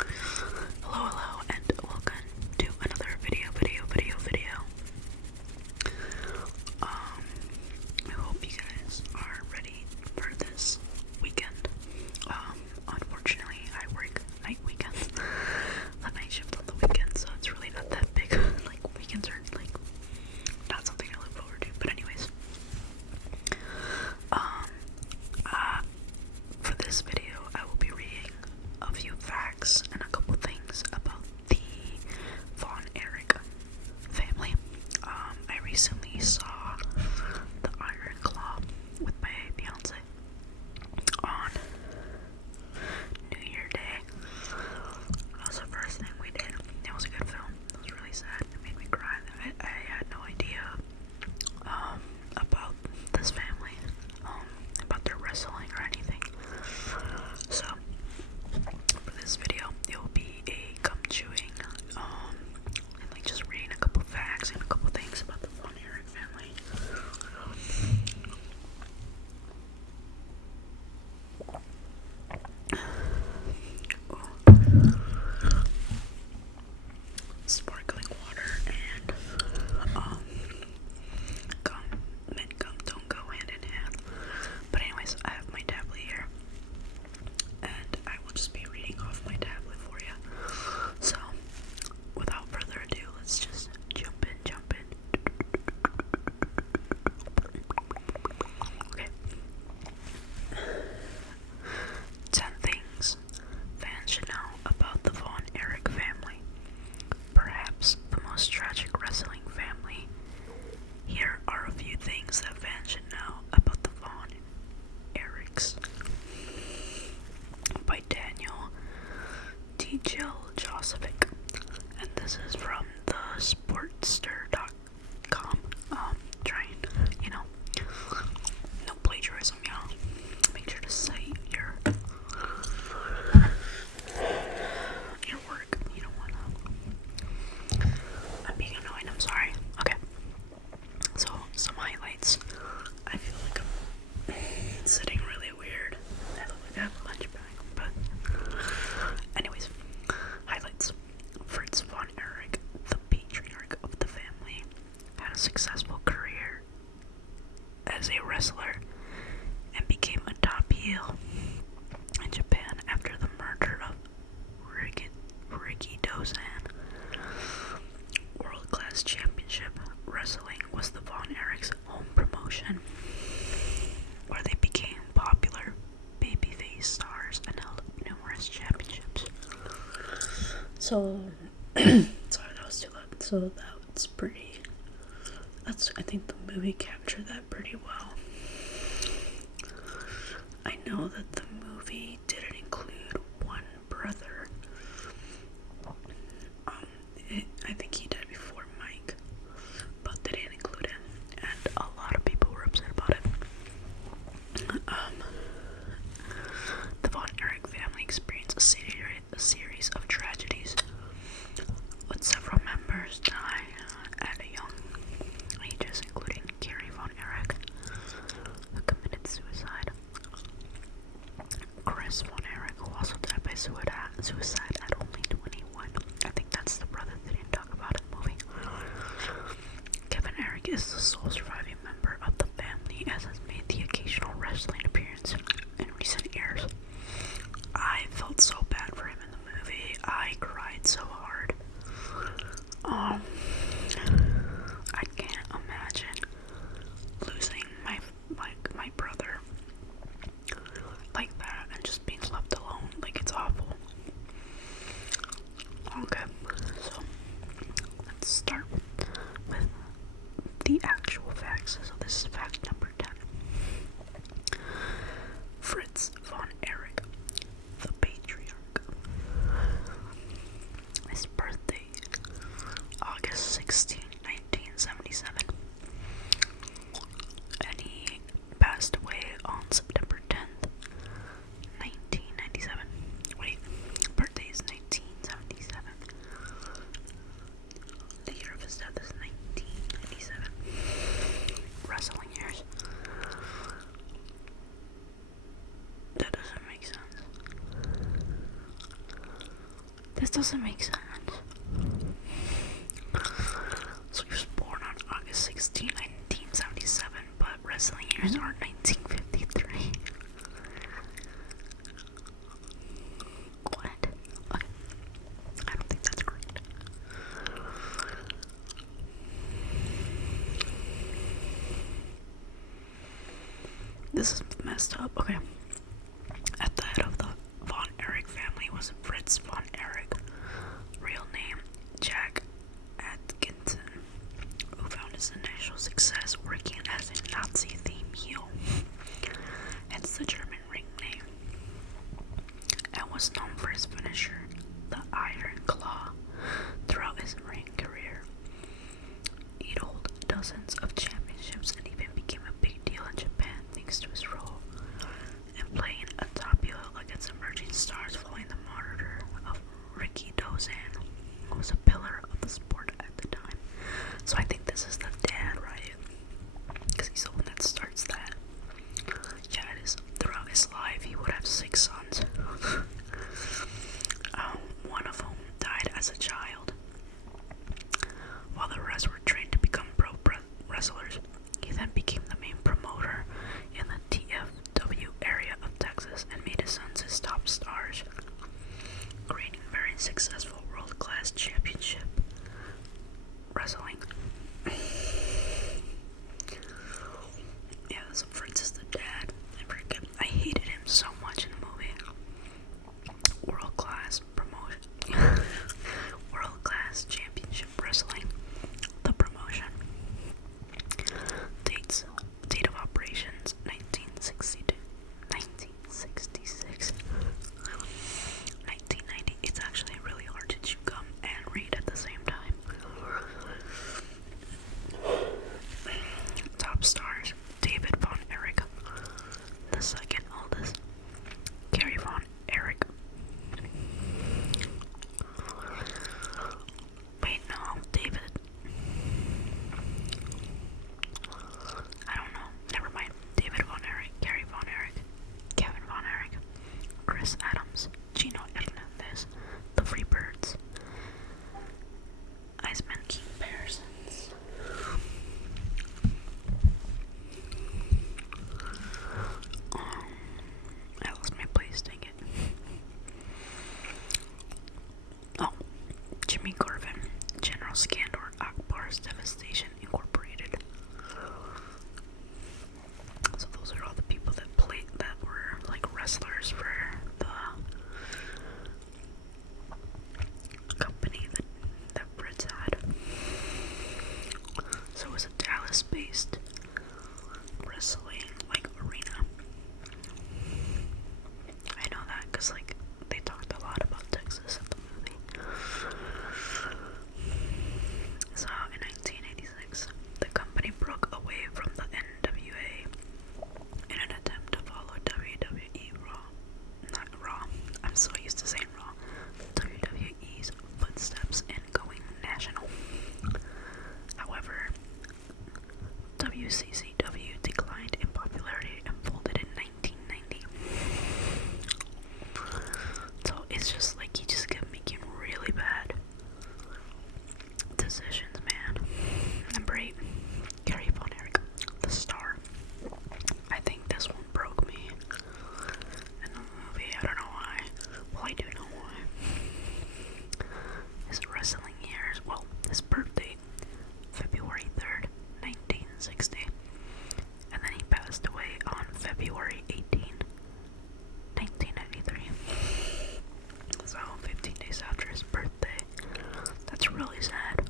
Hello, and welcome to another video. I hope you guys are ready for this weekend. Unfortunately, I work night weekends, the night shift on the weekend, so it's really not that big. Like, weekends are, like, not something I look forward to, but anyways. For this video, I will be reading a few facts and a couple things about the Von Erich family. I recently saw The Iron Claw with my fiance on New Year Day. That was the first thing we did. It was a good film. It was really sad. It made me cry. I had no idea about this family, about their wrestling or anything. So, for this video, it will be a gum chewing, and like just reading a couple facts and a couple things about the Von Erich family. Sparkling water and gum, mint gum don't go hand in hand. But anyways, I have my tablet here, and I will just be reading off my tablet for you. So, without further ado, let's just jump in. Okay. 10 things fans should know about the Von Erich family. Perhaps the most tragic wrestling family. Here are a few things that fans should know about the Von Erichs. By Daniel T. Jill Josevic. And this is from the Sportster.com. Trying, no plagiarism, y'all. Make sure to cite your work. You don't wanna. I'm being annoying, I'm sorry. Okay. So, some highlights. I feel like I'm sitting really weird. I look like I have a hunchback, but anyways, highlights. Fritz von Erich, the patriarch of the family, had a successful career as a wrestler and became a top heel in Japan after the murder of Ricky Dozan. World-class championship wrestling was the Von Erichs' home promotion, where they became popular babyface stars and held numerous championships. So, sorry, that was too loud. So that's pretty. I think the movie captured that pretty well. I know that the movie didn't include one brother. I think he died before Mike, but they didn't include him, and a lot of people were upset about it. The Von Erich family experienced a series of tragedies, with several members die at a young ages, including Gary Von Erich, who committed suicide. Chris Von Erich, who also died by suicide at only 21. I think that's the brother they didn't talk about in the movie. Kevin Erich is the sole surviving member of the family, as has made the occasional wrestling appearance in recent years. I felt so bad for him in the movie. I cried so hard. I can't imagine losing my brother like that and just being left alone. Like, it's awful. Okay, so let's start with the actual facts. This doesn't make sense. So he was born on August 16, 1977, but wrestling years are 1953. What? Okay. I don't think that's correct. This is messed up. Okay. At the head of the Von Erich family was Fritz Von Erich, real name Jack Atkinson, who found his initial success working as a Nazi theme heel, hence the German ring name, and was known for his finisher, the Iron Claw, throughout his ring career. He'd hold dozens of championships and even became a big deal in Japan thanks to his role in playing a top heel against emerging stars following the martyr of Ricky Dozan, who was a pillar of the sport at the time. So I think this is the dad, right? Because he's the one that starts that. Yeah, it is. Throughout his life, he would have 6 sons. One of whom died as a child, while the rest were trained to become pro wrestlers. He then became the main promoter in the TFW area of Texas and made his sons his top stars, creating very successful world-class championship wrestling. Yeah, so Fritz is the dad. I hated him so much in the movie. World-class promotion. World-class championship wrestling. The promotion. Date of operations 1962, 1966, 1990. It's actually really hard to chew gum and read at the same time. Top stars: David Von Erich, the second oldest, Gary Von Erich. Wait, no, David. I don't know. Never mind. David Von Erich, Gary Von Erich, Kevin Von Erich, Chris Adams, Gino Hernandez, the Freebirds, Iceman King Parsons. I lost my place, dang it. Oh, Jimmy Garvin, General Skandor, Akbar's Devastation Incorporated. So those are all the people that were like wrestlers for the company that Fritz had. So it was a Dallas-based wrestling like arena. I know that because like they talked a lot about Texas in the movie. So in 1986, the company broke away from the NWA in an attempt to follow WWE not Raw, I'm so used to saying Raw, WWE's footsteps in going national. However, WCCW declined in popularity and folded in 1990. So it's just like he just kept making really bad decisions, man. Number 8, Gary Von Erich, the Star. I think this one broke me in the movie. I don't know why. Well, I do know why. His wrestling years, well, his birthday, February 3rd, 1960. And then he passed away on February 18, 1993. So 15 days after his birthday. That's really sad.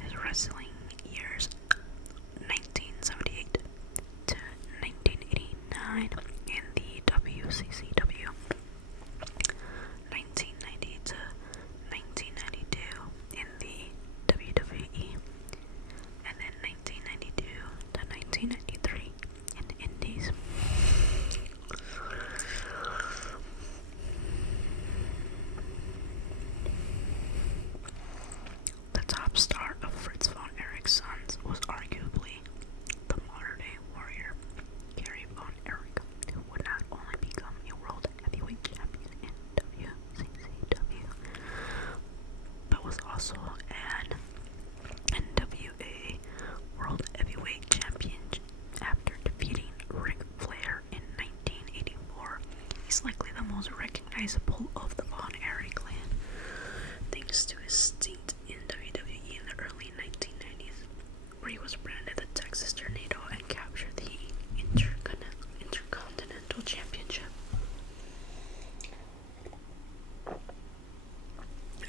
His wrestling years, 1978 to 1989 in the WCCW, 1990 to 1992 in the WWE, and then 1992 to 1993 in the Indies. The top star of Fritz Von Erich's sons was arguably the modern-day warrior, Gary Von Erich, who would not only become a world He's likely the most recognizable of the Von Erich clan, thanks to his stint in WWE in the early 1990s, where he was branded the Texas Tornado and captured the Intercontinental Championship.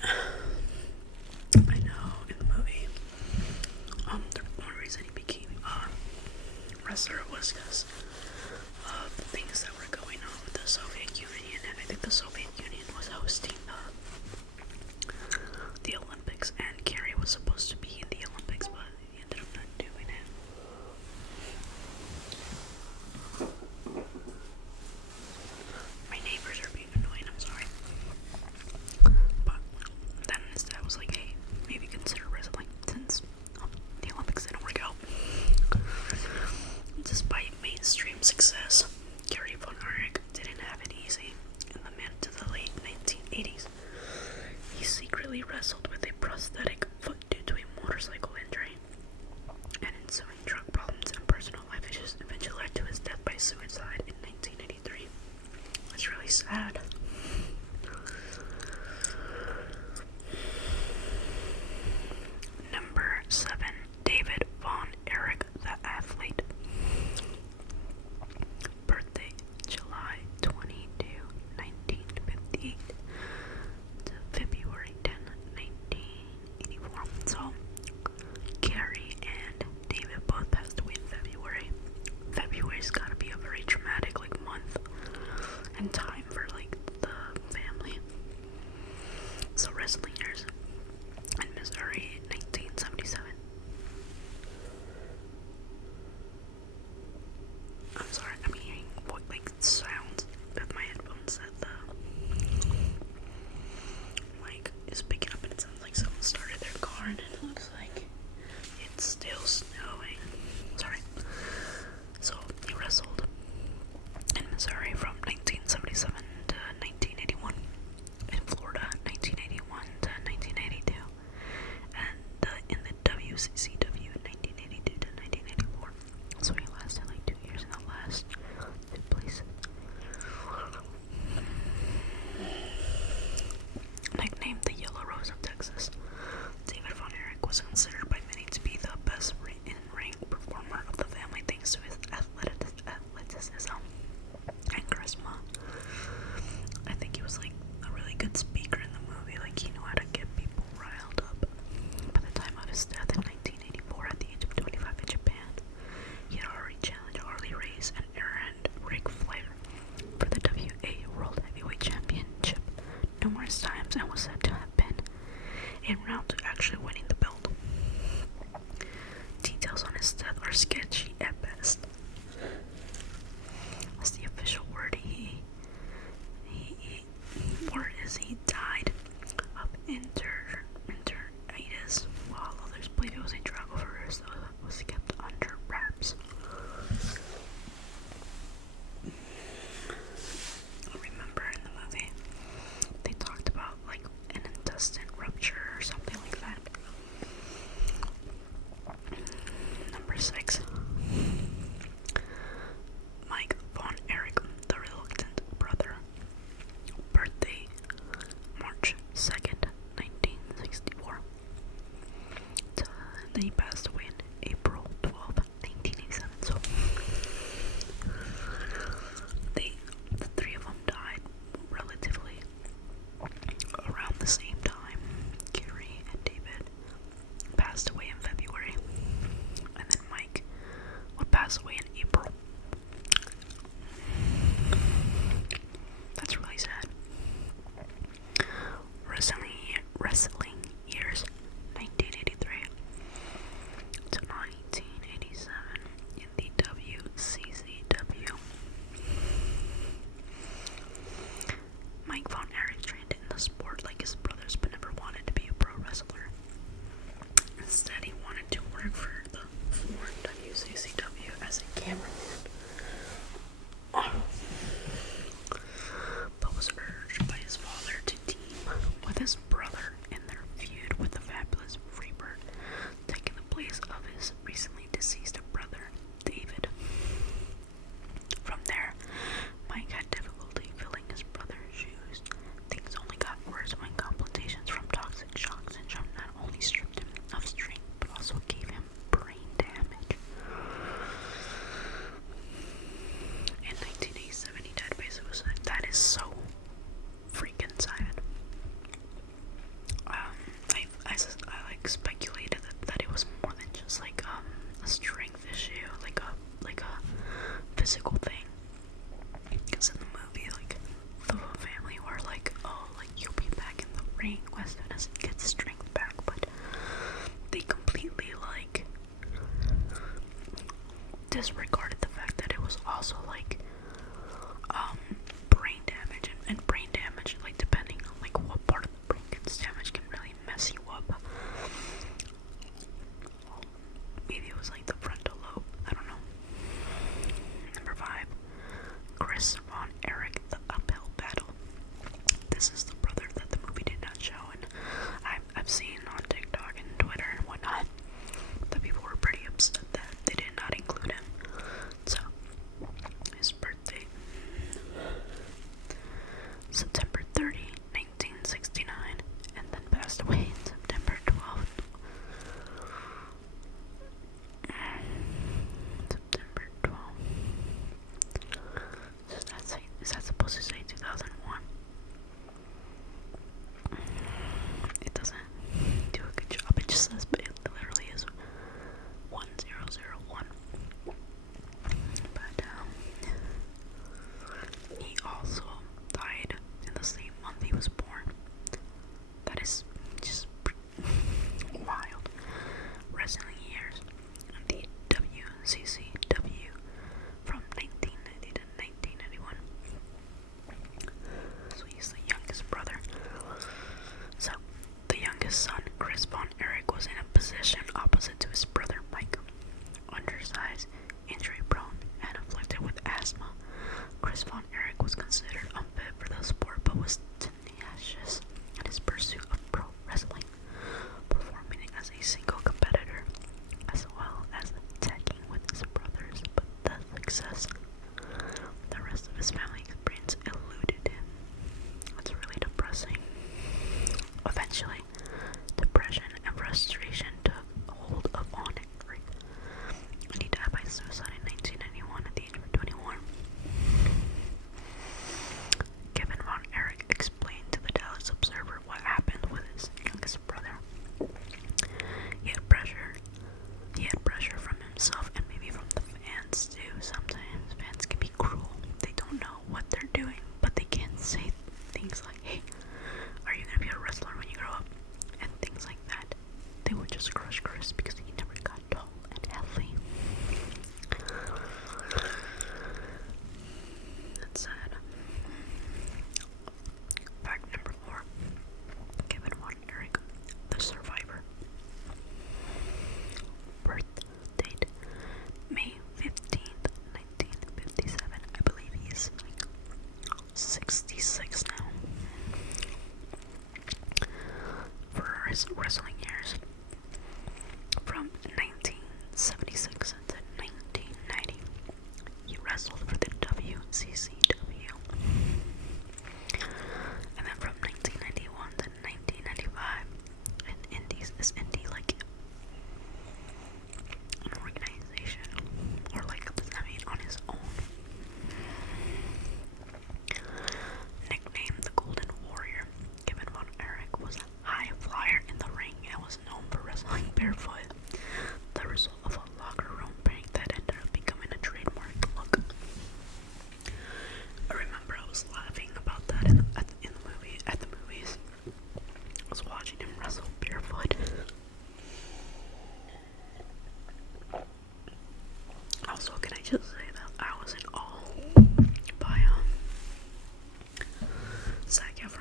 I know, in the movie, the one reason he became a wrestler was because of things that were going on with the Soviet Union, and I think the Soviet Union was hosting the Olympics, and Kerry was supposed to be in the Olympics, but he ended up not doing it. My neighbors are being annoying, I'm sorry. But then instead was like, hey, maybe consider wrestling since the Olympics didn't work out. Despite mainstream success, Kerry Von Erich didn't have it easy. In the mid to the late 1980s, he secretly wrestled with a prosthetic foot due to a motorcycle injury, and ensuing drug problems and personal life issues eventually led to his death by suicide in 1983. It's really sad. Number 7. David Von Erich, the athlete. Birthday, July 22, 1958 to February 10, 1984. So, Kerry and David both passed away in February. February's gotta be a very traumatic, month and time for, the family. So, wrestling years in Missouri, 1977. I'm sorry, I'm hearing sounds that my headphones at the is picking up, and it sounds like someone started their car, and it looks like it's still snowing. Sorry. So he wrestled in Missouri from 1977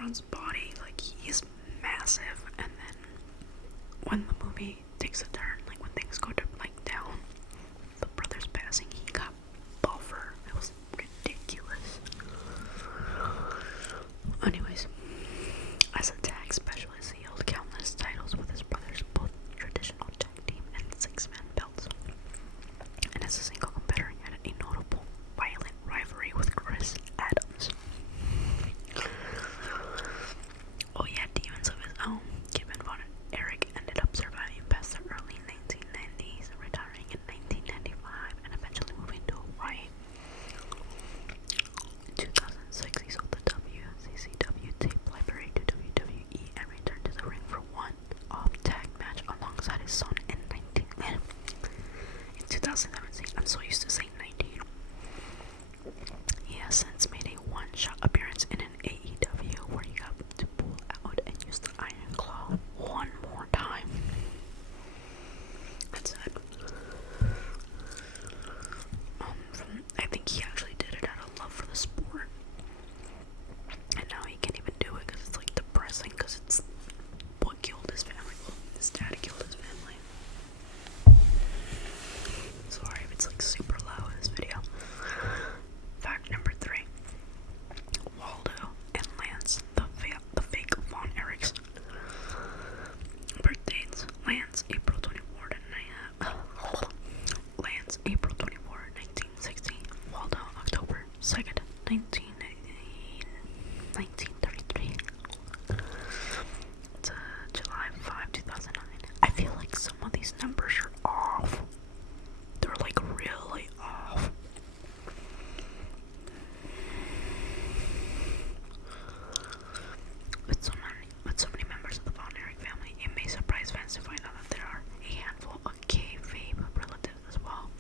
Braun's body, like he is massive, and then when the movie takes a turn, like when things go to like down, the brother's passing, he got buffer. It was ridiculous. Anyways, as a tag specialist, he held countless titles with his brothers, both traditional tag team and six-man belts. And as a single competitor, he had a notable violent rivalry with Chris Adams. Oh, he had demons of his own. Given von Erich ended up surviving past the early 1990s, retiring in 1995 and eventually moving to Hawaii. In 2006, he sold the WCCW tape library to WWE and returned to the ring for one off tag match alongside his son in 2017. I'm so used to saying 19. He has since made a one-shot appearance in an AEW where he got to pull out and use the Iron Claw one more time. That's sad. I think he actually did it out of love for the sport. And now he can't even do it because it's like depressing because it's what killed his family. Well, his dad killed his family. Sorry if it's like super loud in this video. Fact number 3. Waldo and Lance, the fake Von Erichs. Birthdays: Lance, April 24 1960. Waldo, October 2nd, 1933. To July 5, 2009. I feel like some of these numbers are off. They're like really off. With so many members of the Von Erich family, it may surprise fans to find out that there are a handful of kayfabe relatives as well.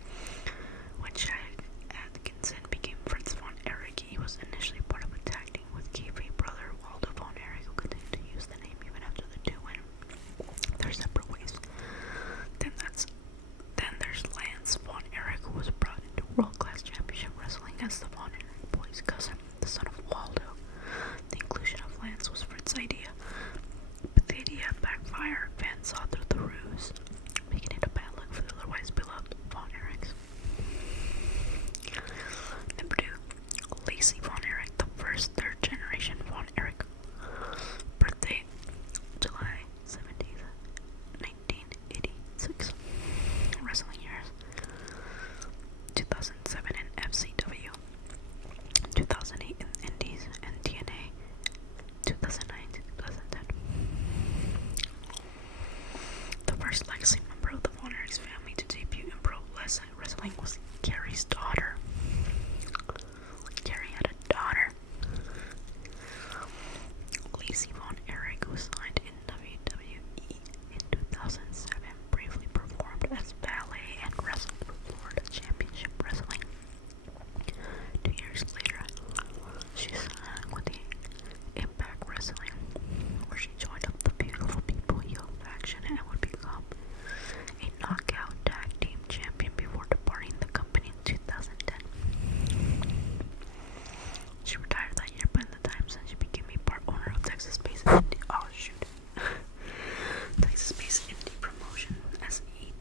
When Chad Atkinson became Fritz Von Erich, he was initially part of a tag team with kayfabe brother Waldo Von Erich, who continued to use the name even after the two went their separate ways. Then there's Lance Von Erich, who was brought into world-class championship wrestling as the Von Erich boy's cousin, the son of Waldo. The inclusion of Lance was Fritz's idea, but the idea backfired. Fans saw through the ruse, making it a bad look for the otherwise beloved Von Erichs. Number 2, Lacey Von Erich, the first third-generation Von Erich. Birthday: July 17th, 1986. Wrestling years: 2007 in FCW, 2008 in Indies and TNA, 2009 to 2010. The first legacy member of the Von Erichs family to debut in pro wrestling was Carrie's daughter. Carrie had a daughter. Lacey Von Erich, who signed in WWE in 2007, briefly performed as ballet and wrestled for Florida Championship Wrestling. 2 years later, she signed with the Impact Wrestling, where she joined up the Beautiful People heel faction and would become a knockout tag team champion before departing the company in 2010. She retired that year, but in the time since she became a part owner of Texas-based indie Texas-based indie promotion SWE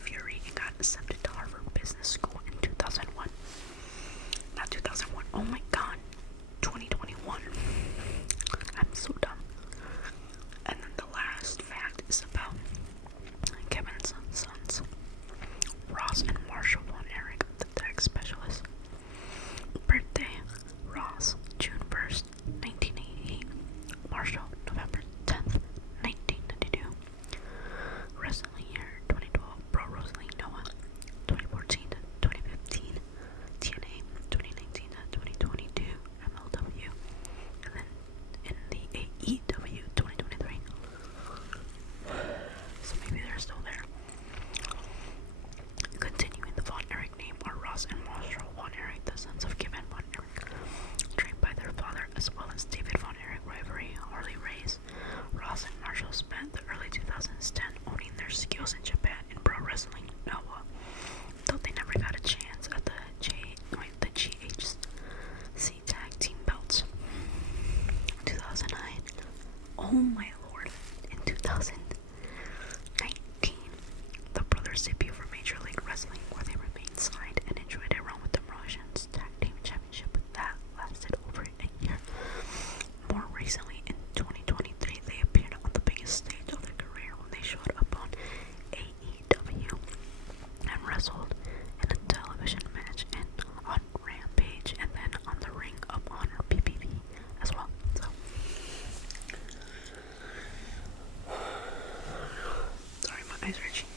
Fury, and got accepted to Harvard Business School in 2001. Not 2001. Oh my God, 2021. I'm so dumb. And then the last fact is about Kevin's sons, Ross and Marshall Von Erich, the tag specialist. Birthday: Ross, June 1st, 1988. Marshall, November 10th, 1992. Wrestling year: 2012, Pro Wrestling Noah, 2014 to 2015, TNA, 2019 to 2022. Eyes, Richie.